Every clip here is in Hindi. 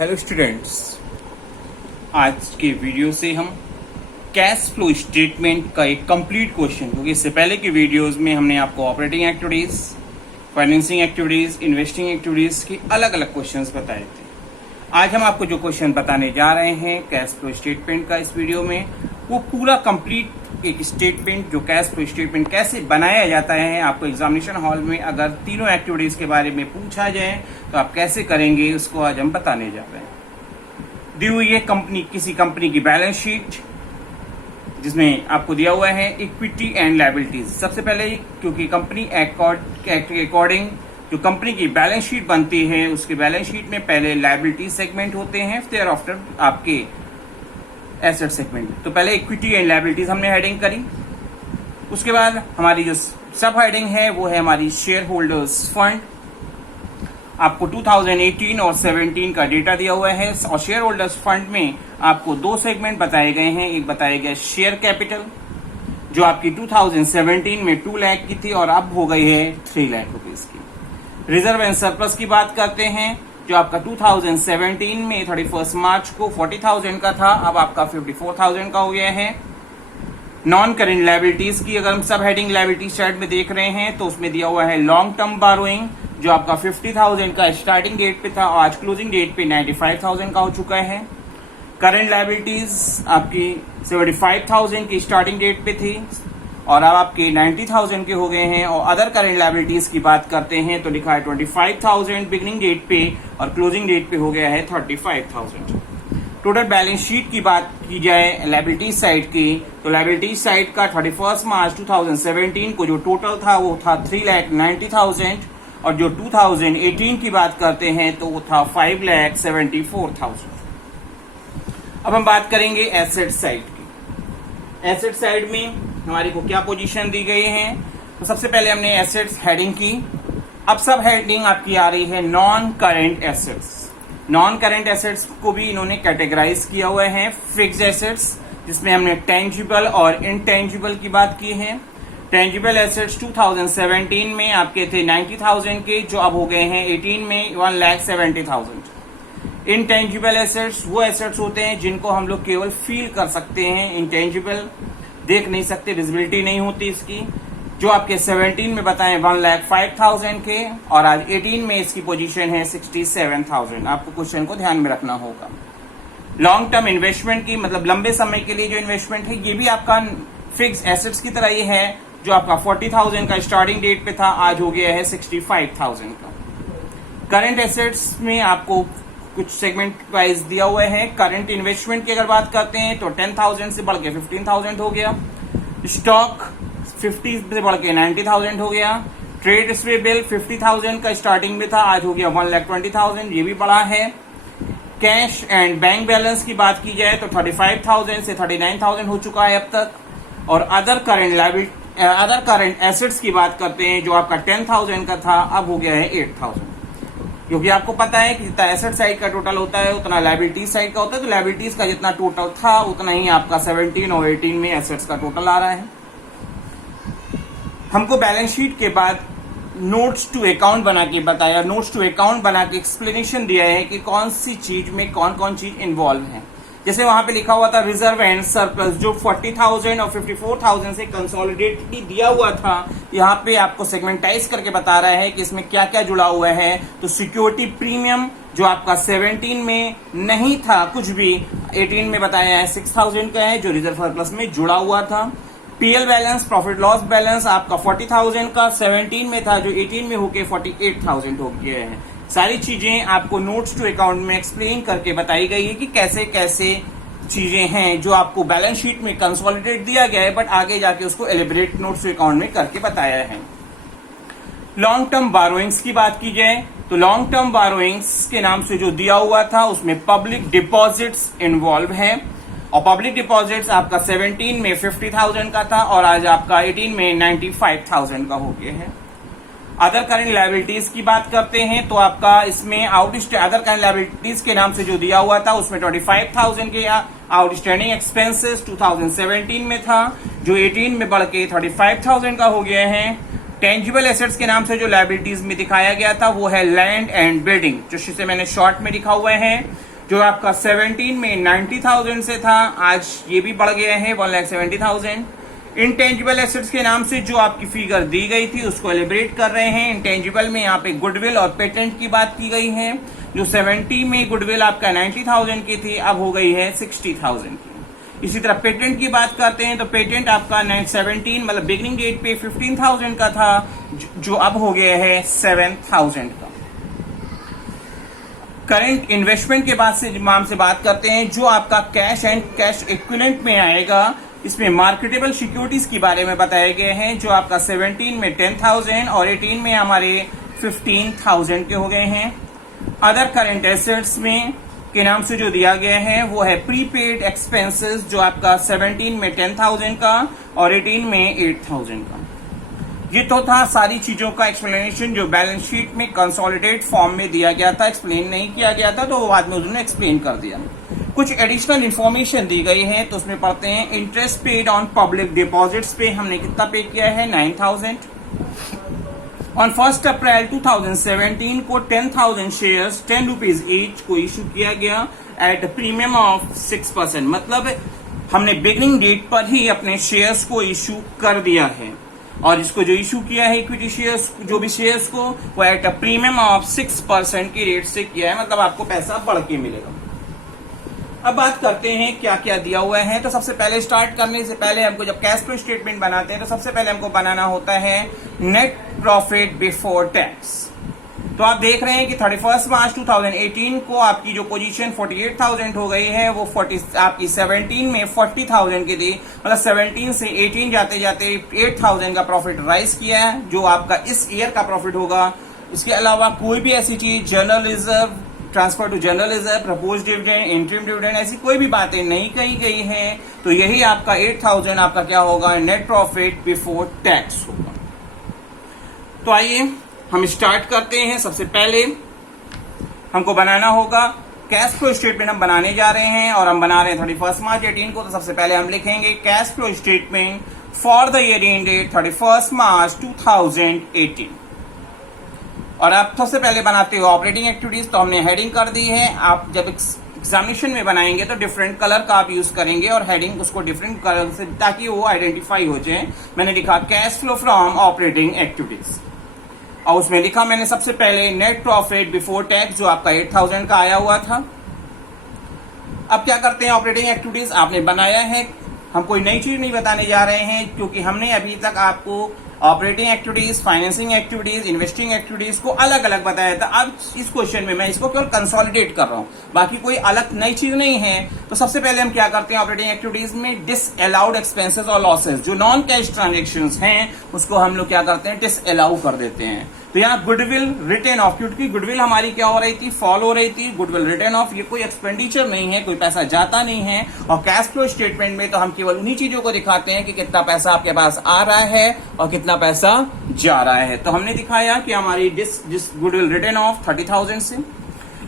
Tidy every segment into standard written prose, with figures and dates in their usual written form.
हेलो स्टूडेंट्स, आज के वीडियो से हम कैश फ्लो स्टेटमेंट का एक कंप्लीट क्वेश्चन, क्योंकि इससे पहले की वीडियोस में हमने आपको operating activities, financing activities, investing activities के अलग अलग क्वेश्चंस बताए थे। आज हम आपको जो क्वेश्चन बताने जा रहे हैं कैश फ्लो स्टेटमेंट का इस वीडियो में, वो पूरा कंप्लीट एक स्टेटमेंट, जो कैश फ्लो स्टेटमेंट कैसे बनाया जाता है, आपको एग्जामिनेशन हॉल में अगर तीनों एक्टिविटीज के बारे में पूछा जाए तो आप कैसे करेंगे, उसको आज हम बताने जा रहे हैं। दी हुई है किसी कंपनी की बैलेंस शीट, जिसमें आपको दिया हुआ है इक्विटी एंड लायबिलिटीज। सबसे पहले, क्योंकि कंपनी एक्ट के अकॉर्डिंग जो कंपनी की बैलेंस शीट बनती है, उसके बैलेंस शीट में पहले लायबिलिटी सेगमेंट होते हैं, फिर आफ्टर आपके एसेट सेगमेंट। तो पहले इक्विटी एंड लायबिलिटीज हमने हेडिंग करी। उसके बाद हमारी जो सब हेडिंग है वो है हमारी शेयर होल्डर्स फंड। आपको 2018 और 17 का डेटा दिया हुआ है, और शेयर होल्डर्स फंड में आपको दो सेगमेंट बताए गए हैं। एक बताया गया शेयर कैपिटल, जो आपकी 2017 में 2 लाख की थी और अब हो गई है 3 लाख रुपीज की। रिजर्व एंड सरप्लस की बात करते हैं, जो आपका 2017 में 31 मार्च को 40,000 का था, अब आपका 54,000 का हो गया है। नॉन करेंट लायबिलिटीज की अगर हम सब हेडिंग लायबिलिटी साइड में देख रहे हैं तो उसमें दिया हुआ है लॉन्ग टर्म बारोइंग, जो आपका 50,000 का स्टार्टिंग डेट पे था और आज क्लोजिंग डेट पे 95,000 का हो चुका है। करेंट लायबिलिटीज आपकी 75,000 की स्टार्टिंग डेट पे थी और अब आपके 90,000 के हो गए हैं। और अदर करेंट लायबिलिटीज की बात करते हैं तो लिखा है 25,000 बिगिनिंग डेट पे और क्लोजिंग डेट पे हो गया है 35,000। टोटल बैलेंस शीट की बात की जाए लायबिलिटी साइड की, तो लायबिलिटी साइड का 31 मार्च 2017 को जो टोटल था वो था 3,90,000, और जो 2018 की बात करते हैं तो वो था 5,74,000। अब हम बात करेंगे एसेट साइड की। एसेट साइड में हमारी को क्या पोजीशन दी गई है, तो सबसे पहले हमने एसेट्स हेडिंग की। अब सब हेडिंग आपकी आ रही है non current assets. Non current assets को भी इन्होंने कैटेगराइज किया हुआ है। फिक्स्ड एसेट्स, जिसमें हमने टेंजिबल और इनटेंजिबल की बात की है। टेंजिबल एसेट्स 2017 में आपके थे 90,000 के, जो अब हो गए हैं 18 में 1,70,000। इनटेंजिबल एसेट्स वो एसेट्स होते हैं जिनको हम लोग केवल फील कर सकते हैं, इंटेंजिबल देख नहीं सकते, विजिबिलिटी नहीं होती इसकी, जो आपके 17 में बताएं 1,05,000 के, और आज 18 में इसकी पोजीशन है 67,000। आपको क्वेश्चन को ध्यान में रखना होगा। लॉन्ग टर्म इन्वेस्टमेंट की, मतलब लंबे समय के लिए जो इन्वेस्टमेंट है, ये भी आपका फिक्स एसेट्स की तरह ही है, जो आपका 40,000 का स्टार्टिंग डेट पे था, आज हो गया है 65,000 का। करंट एसेट्स में आपको कुछ सेगमेंट वाइज दिया हुआ है। करंट इन्वेस्टमेंट की अगर बात करते हैं तो 10,000 से बढ़ के 15,000 हो गया। स्टॉक 50 से बढ़ के 90,000 हो गया। ट्रेड रिसीवेबल 50,000 का स्टार्टिंग में था, आज हो गया 1,20,000, ये भी बढ़ा है। कैश एंड बैंक बैलेंस की बात की जाए तो 35,000 से 39,000 हो चुका है अब तक। और अदर करंट एसेट्स की बात करते हैं, जो आपका 10,000 का था, अब हो गया है 8,000। क्योंकि आपको पता है कि जितना एसेट साइड का टोटल होता है उतना लायबिलिटीज साइड का होता है, तो लायबिलिटीज का जितना टोटल था उतना ही आपका 17 और 18 में एसेट्स का टोटल आ रहा है। हमको बैलेंस शीट के बाद नोट्स टू अकाउंट बना के बताया, नोट्स टू अकाउंट बना के एक्सप्लेनेशन दिया है कि कौन सी चीज में कौन कौन चीज इन्वॉल्व है। जैसे वहां पे लिखा हुआ था रिजर्व एंड सरप्लस, जो 40,000 और 54,000 से कंसोलिडेटली दिया हुआ था, यहाँ पे आपको सेगमेंटाइज करके बता रहा है कि इसमें क्या क्या जुड़ा हुआ है। तो सिक्योरिटी प्रीमियम, जो आपका 17 में नहीं था कुछ भी, 18 में बताया है 6,000 का है, जो रिजर्व सरप्लस में जुड़ा हुआ था। PL balance, profit loss balance आपका 40,000 का 17 में था, जो 18 में होके 48,000 हो गया है। सारी चीजें आपको नोट्स टू अकाउंट में एक्सप्लेन करके बताई गई है कि कैसे कैसे चीजें हैं जो आपको बैलेंस शीट में कंसोलिडेट दिया गया है, बट आगे जाके उसको एलिबरेट नोट्स टू अकाउंट में करके बताया है। लॉन्ग टर्म बारोइंग्स की बात की जाए तो लॉन्ग टर्म बारोइंग्स के नाम से जो दिया हुआ था उसमें पब्लिक डिपॉजिट्स इन्वॉल्व है। और पब्लिक डिपॉजिट्स आपका 17 में 50,000 का था और आज आपका 18 में 95,000 का हो गया है। अदर करंट लायबिलिटीज की बात करते हैं तो आपका इसमें अदर करंट लायबिलिटीज के नाम से जो दिया हुआ था उसमें 25,000 के आउटस्टैंडिंग एक्सपेंसेस 2017 में था, जो 18 में बढ़ के 35,000 का हो गया है। टेंजिबल एसेट्स के नाम से जो लायबिलिटीज में दिखाया गया था वो है लैंड एंड बिल्डिंग, जिसे मैंने शॉर्ट में लिखा हुआ है, जो आपका 17 में 90,000 से था, आज ये भी बढ़ गया है 1,70,000। इंटेंजिबल एसेट्स के नाम से जो आपकी फिगर दी गई थी उसको एलिब्रेट कर रहे हैं। इंटेंजिबल में यहाँ पे गुडविल और पेटेंट की बात की गई है। जो 70 में गुडविल आपका 90,000 की थी, अब हो गई है 60,000 की। इसी तरह पेटेंट की बात करते हैं तो पेटेंट आपका 17 मतलब बिगिनिंग डेट पे 15,000 का था, जो अब हो गया है 7,000 का। करंट इन्वेस्टमेंट के बाद से नाम से बात करते हैं, जो आपका कैश एंड कैश इक्विवेलेंट में आएगा। इसमें मार्केटेबल सिक्योरिटीज के बारे में बताए गए हैं, जो आपका 17 में 10,000 और 18 में हमारे 15,000 के हो गए हैं। अदर करंट एसेट्स में के नाम से जो दिया गया है वो है प्रीपेड एक्सपेंसेस, जो आपका 17 में 10,000 का और 18 में 8,000 का। ये तो था सारी चीजों का एक्सप्लेनेशन जो बैलेंस शीट में कंसोलिडेट फॉर्म में दिया गया था। एक्सप्लेन नहीं किया गया था तो बाद में उन्होंने एक्सप्लेन कर दिया। कुछ एडिशनल इन्फॉर्मेशन दी गई है, तो उसमें पढ़ते हैं। Interest paid on public deposits पे हमने कितना पे किया है, 9,000। ऑन 1 अप्रैल 2017 को 10,000 शेयर्स 10 रुपीज ईच को इशू किया गया एट प्रीमियम ऑफ 6%। मतलब हमने बिगिनिंग डेट पर ही अपने शेयर्स को इशू कर दिया है, और इसको जो इशू किया है इक्विटी शेयर्स, जो भी शेयर्स को, वो एट अ प्रीमियम ऑफ 6% की रेट से किया है, मतलब आपको पैसा बढ़ के मिलेगा। अब बात करते हैं क्या क्या दिया हुआ है। तो सबसे पहले स्टार्ट करने से पहले हमको जब कैश फ्लो स्टेटमेंट बनाते हैं तो सबसे पहले हमको बनाना होता है नेट प्रॉफिट बिफोर टैक्स। तो आप देख रहे हैं कि 31 मार्च 2018 को आपकी जो पोजीशन 48,000 हो गई है, वो आपकी 17 में 40,000 की थी। मतलब 17 से 18 जाते जाते 8,000 का प्रॉफिट राइज किया है, जो आपका इस ईयर का प्रॉफिट होगा। इसके अलावा कोई भी ऐसी चीज, general reserve, transfer to general reserve, propose dividend, interim dividend, ऐसी कोई भी बातें नहीं कही गई हैं। तो यही आपका 8,000 आपका क्या होगा, नेट प्रॉफिट बिफोर टैक्स होगा। तो आइए हम स्टार्ट करते हैं। सबसे पहले हमको बनाना होगा कैश फ्लो स्टेटमेंट। हम बनाने जा रहे हैं और हम बना रहे हैं 31 मार्च 18 को। तो सबसे पहले हम लिखेंगे cash flow statement for the year end date 31 March 2018। और आप सबसे पहले बनाते हो ऑपरेटिंग एक्टिविटीज, तो हमने हेडिंग कर दी है। आप जब एग्जामिनेशन में बनाएंगे तो डिफरेंट कलर का आप यूज करेंगे और हेडिंग उसको डिफरेंट कलर से, ताकि वो आइडेंटिफाई हो जाए। मैंने लिखा cash flow from operating activities, और उसमें लिखा मैंने सबसे पहले नेट प्रॉफिट बिफोर टैक्स, जो आपका 8,000 का आया हुआ था। अब क्या करते हैं, ऑपरेटिंग एक्टिविटीज आपने बनाया है, हम कोई नई चीज नहीं बताने जा रहे हैं, क्योंकि हमने अभी तक आपको operating activities, financing activities, investing activities को अलग अलग बताया था। अब इस क्वेश्चन में मैं इसको केवल कंसोलिडेट कर रहा हूं, बाकी कोई अलग नई चीज नहीं है। तो सबसे पहले हम क्या करते हैं, ऑपरेटिंग एक्टिविटीज में डिसअलाउड एक्सपेंसेस और लॉसेस, जो नॉन कैश ट्रांजेक्शंस हैं, उसको हम लोग क्या करते हैं, डिसअलाउ कर देते हैं। तो यहाँ गुडविल रिटर्न ऑफ, क्योंकि गुडविल हमारी क्या हो रही थी, फॉल हो रही थी। गुडविल रिटर्न ऑफ ये कोई एक्सपेंडिचर नहीं है, कोई पैसा जाता नहीं है। और कैश फ्लो स्टेटमेंट में तो हम केवल उन्हीं चीजों को दिखाते हैं कि कितना पैसा आपके पास आ रहा है और कितना पैसा जा रहा है। तो हमने दिखाया कि हमारी गुडविल रिटर्न ऑफ 30,000 से।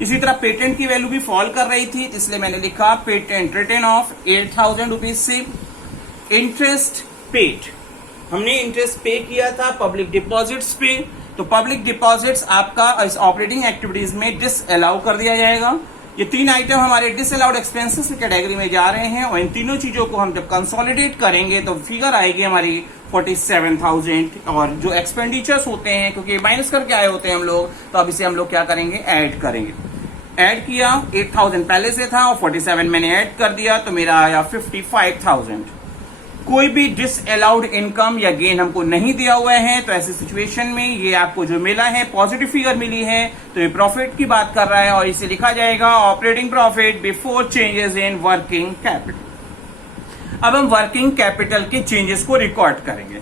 इसी तरह पेटेंट की वैल्यू भी फॉल कर रही थी, इसलिए मैंने लिखा पेटेंट रिटर्न ऑफ 8,000 रुपीज से। इंटरेस्ट पेड, हमने इंटरेस्ट पे किया था पब्लिक डिपॉजिट्स पे, तो पब्लिक डिपॉजिट्स आपका इस ऑपरेटिंग एक्टिविटीज में डिसअलाउ कर दिया जाएगा। ये तीन आइटम हमारे डिसअलाउड एक्सपेंसेस की कैटेगरी में जा रहे हैं, और इन तीनों चीजों को हम जब कंसोलिडेट करेंगे तो फिगर आएगी हमारी 47,000। और जो एक्सपेंडिचर्स होते हैं, क्योंकि माइनस करके आए होते हैं हम लोग, तो अब इसे हम लोग क्या करेंगे, ऐड करेंगे। ऐड किया, 8,000 पहले से था और 47 मैंने ऐड कर दिया, तो मेरा आया 55,000। कोई भी डिसअलाउड इनकम या गेन हमको नहीं दिया हुआ है, तो ऐसी सिचुएशन में ये आपको जो मिला है पॉजिटिव फिगर मिली है, तो ये प्रॉफिट की बात कर रहा है, और इसे लिखा जाएगा operating profit before changes in working capital. अब हम वर्किंग कैपिटल के चेंजेस को रिकॉर्ड करेंगे।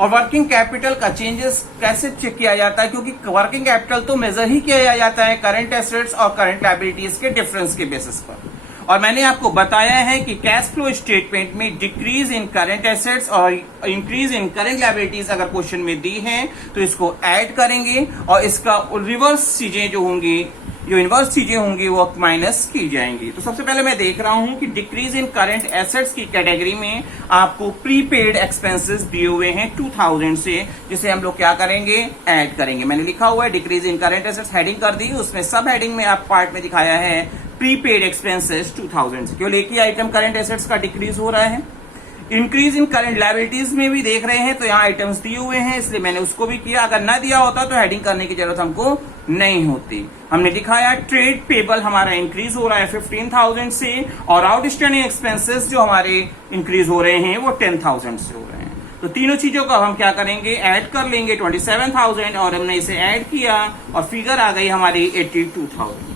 और वर्किंग कैपिटल का चेंजेस कैसे चेक किया जाता है, क्योंकि वर्किंग कैपिटल तो मेजर ही किया जाता है करंट एसेट्स और करंट लायबिलिटीज के डिफरेंस के बेसिस पर। और मैंने आपको बताया है कि कैश फ्लो स्टेटमेंट में डिक्रीज इन करंट एसेट्स और इंक्रीज इन करंट लायबिलिटीज अगर क्वेश्चन में दी है तो इसको ऐड करेंगे, और इसका रिवर्स चीजें जो होंगी जो इनवर्स चीजें होंगी वो माइनस की जाएंगी। तो सबसे पहले मैं देख रहा हूं कि डिक्रीज इन करंट एसेट्स की कैटेगरी में आपको प्रीपेड एक्सपेंसेस दिए हुए हैं 2000 से, जिसे हम लोग क्या करेंगे, ऐड करेंगे। मैंने लिखा हुआ है decrease in current assets, heading कर दी, उसमें सब हेडिंग में आप पार्ट में दिखाया है प्रीपेड एक्सपेंसेस 2000 से। केवल एक ही आइटम करंट एसेट्स का डिक्रीज हो रहा है। इंक्रीज इन करंट लायबिलिटीज में भी देख रहे हैं तो यहाँ आइटम्स दिए हुए हैं, इसलिए मैंने उसको भी किया। अगर ना दिया होता तो हेडिंग करने की जरूरत हमको नहीं होती। हमने दिखाया ट्रेड पेबल हमारा इंक्रीज हो रहा है 15,000 से, और आउटस्टैंडिंग एक्सपेंसेस जो हमारे इंक्रीज हो रहे हैं वो 10,000 से हो रहे हैं। तो तीनों चीजों को हम क्या करेंगे, ऐड कर लेंगे 27,000, और हमने इसे ऐड किया और फिगर आ गई हमारी 82,000।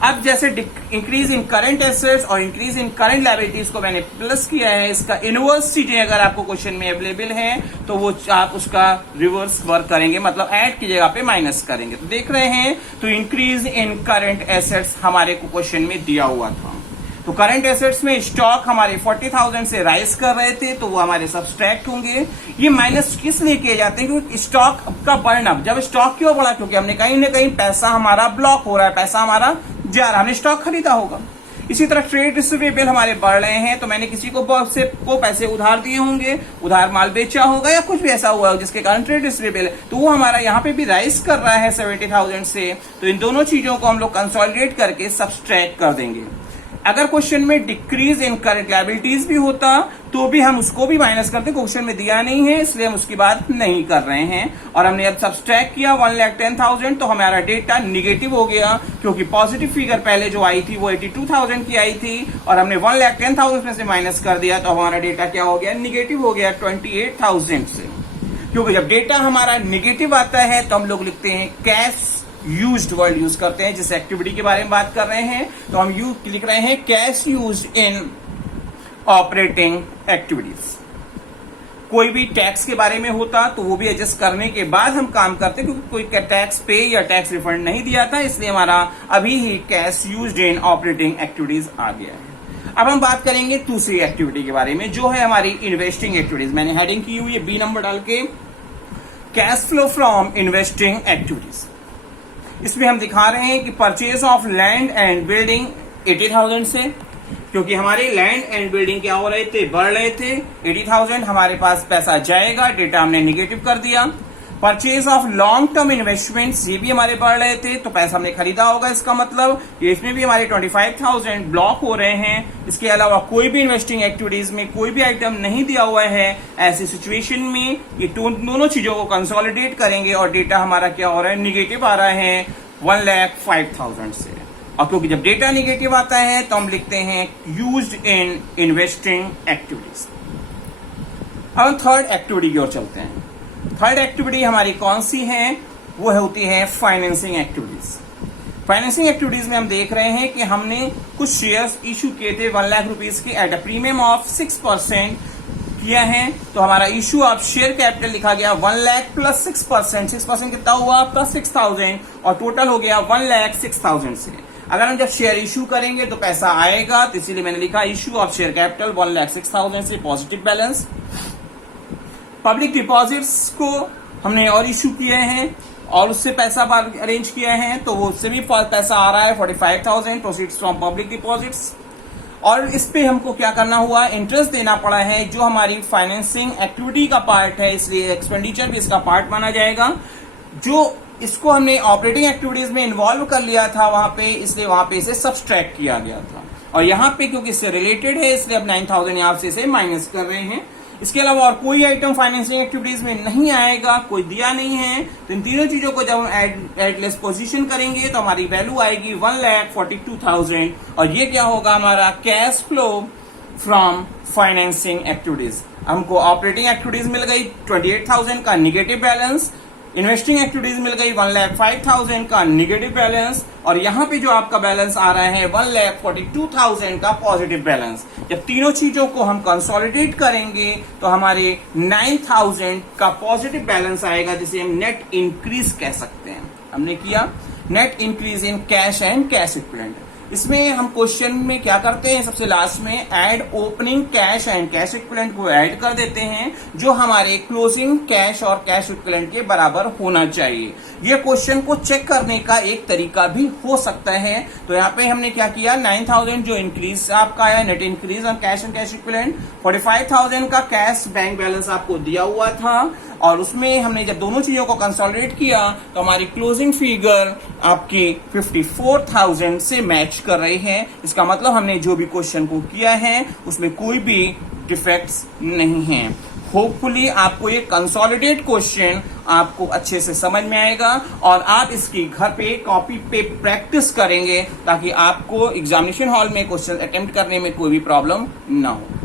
अब जैसे इंक्रीज इन करंट एसेट्स और इंक्रीज इन करंट लायबिलिटीज को मैंने प्लस किया है, इसका इनवर्स चीजें अगर आपको क्वेश्चन में अवेलेबल है तो वो आप उसका रिवर्स वर्क करेंगे, मतलब ऐड की जगह पे माइनस करेंगे। तो देख रहे हैं, तो इंक्रीज इन करंट एसेट्स हमारे को क्वेश्चन में दिया हुआ था। तो करंट एसेट्स में स्टॉक हमारे 40,000 से राइज कर रहे थे, तो वो हमारे सब्सट्रैक्ट होंगे। ये माइनस किस लिए किए जाते हैं, क्योंकि स्टॉक का बर्नअप, जब स्टॉक क्यों बढ़ा, क्योंकि हमने कहीं ना कहीं पैसा हमारा ब्लॉक हो रहा है, पैसा हमारा जा रहा है, हमने स्टॉक खरीदा होगा। इसी तरह ट्रेड रिसीवेबल हमारे बढ़ रहे हैं, तो मैंने किसी को पैसे उधार दिए होंगे, उधार माल बेचा होगा या कुछ भी ऐसा हुआ जिसके कारण ट्रेड रिसीवेबल है, तो वो हमारा यहाँ पे भी राइज कर रहा है 70,000 से। तो इन दोनों चीजों को हम लोग कंसोलिडेट करके सब्सट्रैक्ट कर देंगे। अगर क्वेश्चन में डिक्रीज इन करंट लायबिलिटीज भी होता तो भी हम उसको भी माइनस करते, क्वेश्चन में दिया नहीं है इसलिए हम उसकी बात नहीं कर रहे हैं। और हमने अब सब्सट्रैक्ट किया 1,10,000, तो हमारा डेटा निगेटिव हो गया, क्योंकि पॉजिटिव फिगर पहले जो आई थी वो 82,000 की आई थी, और हमने 1,10,000 में से माइनस कर दिया, तो हमारा डेटा क्या हो गया, निगेटिव हो गया 28,000 से। क्योंकि जब डेटा हमारा निगेटिव आता है तो हम लोग लिखते हैं कैश यूज्ड वर्ड यूज करते हैं, जिस एक्टिविटी के बारे में बात कर रहे हैं, तो हम लिख रहे हैं cash used in operating activities. कोई भी टैक्स के बारे में होता तो वो भी एडजस्ट करने के बाद हम काम करते, क्योंकि कोई टैक्स पे या टैक्स रिफंड नहीं दिया था, इसलिए हमारा अभी ही cash used in operating activities आ गया है। अब हम बात करेंगे दूसरी एक्टिविटी के बारे में, जो है हमारी इन्वेस्टिंग एक्टिविटीज। मैंने हेडिंग की हुई है बी नंबर डाल के, cash flow from investing activities. इसमें हम दिखा रहे हैं कि purchase of land and building 80,000 से, क्योंकि हमारे लैंड एंड बिल्डिंग क्या हो रहे थे, बढ़ रहे थे। 80,000 हमारे पास पैसा जाएगा, डेटा हमने निगेटिव कर दिया। Purchase of long term investments, ये भी हमारे बढ़ रहे थे, तो पैसा हमने खरीदा होगा, इसका मतलब ये इसमें भी हमारे 25,000 ब्लॉक हो रहे हैं। इसके अलावा कोई भी इन्वेस्टिंग एक्टिविटीज में कोई भी आइटम नहीं दिया हुआ है, ऐसी सिचुएशन में ये दोनों चीजों को कंसोलिडेट करेंगे और डेटा हमारा क्या हो रहा है, निगेटिव आ रहा है 1,05,000 से। और क्योंकि जब डेटा निगेटिव आता है तो हम लिखते हैं यूज्ड इन इन्वेस्टिंग एक्टिविटीज। हम थर्ड एक्टिविटी की ओर चलते हैं। थर्ड एक्टिविटी हमारी कौन सी है, वो होती है फाइनेंसिंग एक्टिविटीज। फाइनेंसिंग एक्टिविटीज में हम देख रहे हैं कि हमने कुछ शेयर्स इशू किए थे 1 लाख रुपीज के एट अ प्रीमियम ऑफ 6% किया है, तो हमारा इशू ऑफ शेयर कैपिटल लिखा गया 1 लाख प्लस 6%। 6% कितना हुआ आपका 6,000, और टोटल हो गया 1,06,000 से। अगर हम जब शेयर इशू करेंगे तो पैसा आएगा, तो इसीलिए मैंने लिखा इशू ऑफ शेयर कैपिटल 1,06,000 से, पॉजिटिव बैलेंस। पब्लिक डिपॉजिट्स को हमने और इशू किए हैं और उससे पैसा अरेंज किया है, तो वो उससे भी पैसा आ रहा है 45,000 प्रोसीड्स फ्रॉम पब्लिक डिपॉजिट्स। और इस पे हमको क्या करना हुआ, इंटरेस्ट देना पड़ा है, जो हमारी फाइनेंसिंग एक्टिविटी का पार्ट है, इसलिए एक्सपेंडिचर भी इसका पार्ट माना जाएगा। जो इसको हमने ऑपरेटिंग एक्टिविटीज में इन्वॉल्व कर लिया था वहां पे, इसलिए वहां पे इसे सब्सट्रैक्ट किया गया था। और यहाँ पे क्योंकि इससे रिलेटेड है, इसलिए अब 9,000 यहाँ से इसे माइनस कर रहे हैं। इसके अलावा और कोई आइटम फाइनेंसिंग एक्टिविटीज में नहीं आएगा, कोई दिया नहीं है, तो इन तीनों चीजों को जब हम एडलेस पोजीशन करेंगे तो हमारी वैल्यू आएगी 1,42,000, और ये क्या होगा, हमारा cash flow from financing activities. हमको ऑपरेटिंग एक्टिविटीज मिल गई 28,000 का निगेटिव बैलेंस, इन्वेस्टिंग एक्टिविटीज मिल गई 1,05,000 का निगेटिव बैलेंस, और यहाँ पे जो आपका बैलेंस आ रहा है 1,42,000 का पॉजिटिव बैलेंस। जब तीनों चीजों को हम कंसोलिडेट करेंगे तो हमारे 9,000 का पॉजिटिव बैलेंस आएगा, जिसे हम नेट इंक्रीज कह सकते हैं। हमने किया net increase in cash and cash equivalent. इसमें हम क्वेश्चन में क्या करते हैं, सबसे लास्ट में add opening cash and cash equivalent को ऐड कर देते हैं, जो हमारे क्लोजिंग कैश और कैश इक्विवेलेंट के बराबर होना चाहिए। ये क्वेश्चन को चेक करने का एक तरीका भी हो सकता है। तो यहाँ पे हमने क्या किया, 9,000 जो इंक्रीज आपका आया, net increase on cash and cash equivalent, 45,000 का कैश बैंक बैलेंस आपको दिया हुआ था, और उसमें हमने जब दोनों चीजों को कंसोलिडेट किया तो हमारी क्लोजिंग फिगर आपकी 54,000 से मैच कर रही है। इसका मतलब हमने जो भी क्वेश्चन को किया है उसमें कोई भी डिफेक्ट्स नहीं है। होपफुली आपको ये कंसोलिडेट क्वेश्चन आपको अच्छे से समझ में आएगा और आप इसकी घर पे कॉपी पे प्रैक्टिस करेंगे ताकि आपको एग्जामिनेशन हॉल में क्वेश्चन अटेम्प्ट करने में कोई भी प्रॉब्लम ना हो।